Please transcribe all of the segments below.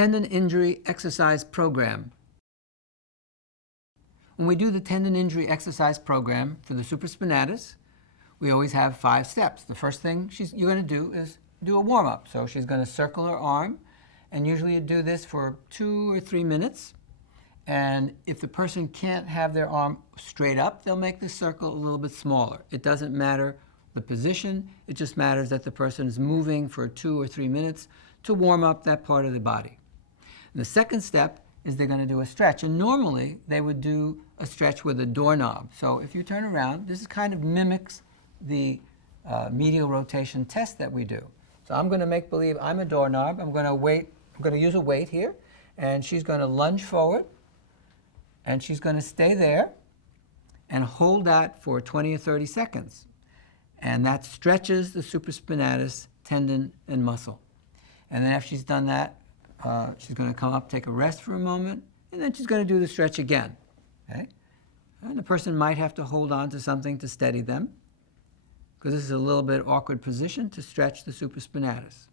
Tendon injury exercise program. When we do the tendon injury exercise program for the supraspinatus, we always have 5 steps. The first thing you're going to do is do a warm-up. So she's going to circle her arm, and usually you do this for 2 or 3 minutes. And if the person can't have their arm straight up, they'll make the circle a little bit smaller. It doesn't matter the position, it just matters that the person is moving for 2 or 3 minutes to warm up that part of the body. And the second step is they're going to do a stretch. And normally they would do a stretch with a doorknob. So if you turn around, this kind of mimics the medial rotation test that we do. So I'm going to make believe I'm a doorknob. I'm going to use a weight here, and she's going to lunge forward, and she's going to stay there and hold that for 20 or 30 seconds. And that stretches the supraspinatus tendon and muscle. And then after she's done that, she's going to come up, take a rest for a moment, and then she's going to do the stretch again. Okay? And the person might have to hold on to something to steady them, because this is a little bit awkward position to stretch the supraspinatus.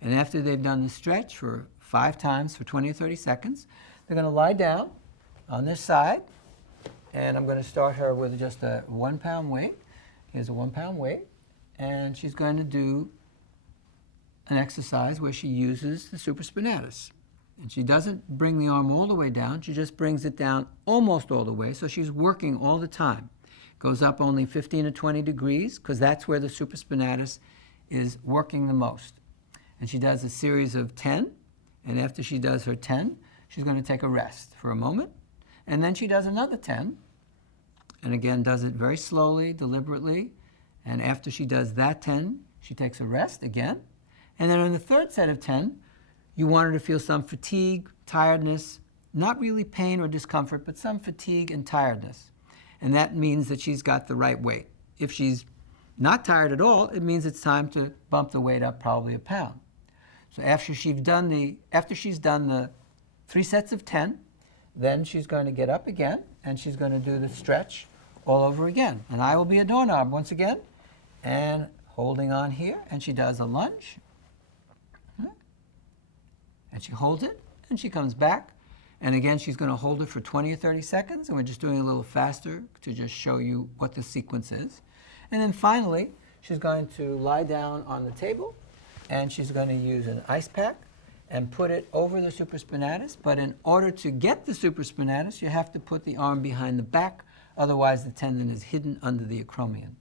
And after they've done the stretch for 5 times for 20 or 30 seconds, they're going to lie down on this side, and I'm going to start her with just a 1-pound weight. Here's a 1-pound weight, and she's going to do an exercise where she uses the supraspinatus. And she doesn't bring the arm all the way down, she just brings it down almost all the way, so she's working all the time. Goes up only 15 or 20 degrees, because that's where the supraspinatus is working the most. And she does a series of 10, and after she does her 10, she's going to take a rest for a moment, and then she does another 10, and again does it very slowly, deliberately, and after she does that 10, she takes a rest again, and then on the third set of 10, you want her to feel some fatigue, tiredness, not really pain or discomfort, but some fatigue and tiredness. And that means that she's got the right weight. If she's not tired at all, it means it's time to bump the weight up probably a pound. So after she's done the 3 sets of 10, then she's going to get up again, and she's going to do the stretch all over again. And I will be a doorknob once again, and holding on here, and she does a lunge, and she holds it, and she comes back. And again, she's going to hold it for 20 or 30 seconds, and we're just doing a little faster to just show you what the sequence is. And then finally, she's going to lie down on the table, and she's going to use an ice pack and put it over the supraspinatus. But in order to get the supraspinatus, you have to put the arm behind the back, otherwise the tendon is hidden under the acromion.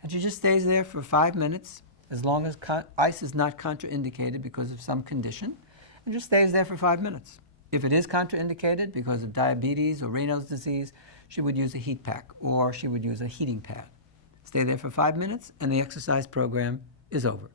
And she just stays there for 5 minutes, as long as ice is not contraindicated because of some condition, and just stays there for 5 minutes. If it is contraindicated because of diabetes or Raynaud's disease, she would use a heat pack, or she would use a heating pad. Stay there for 5 minutes, and the exercise program is over.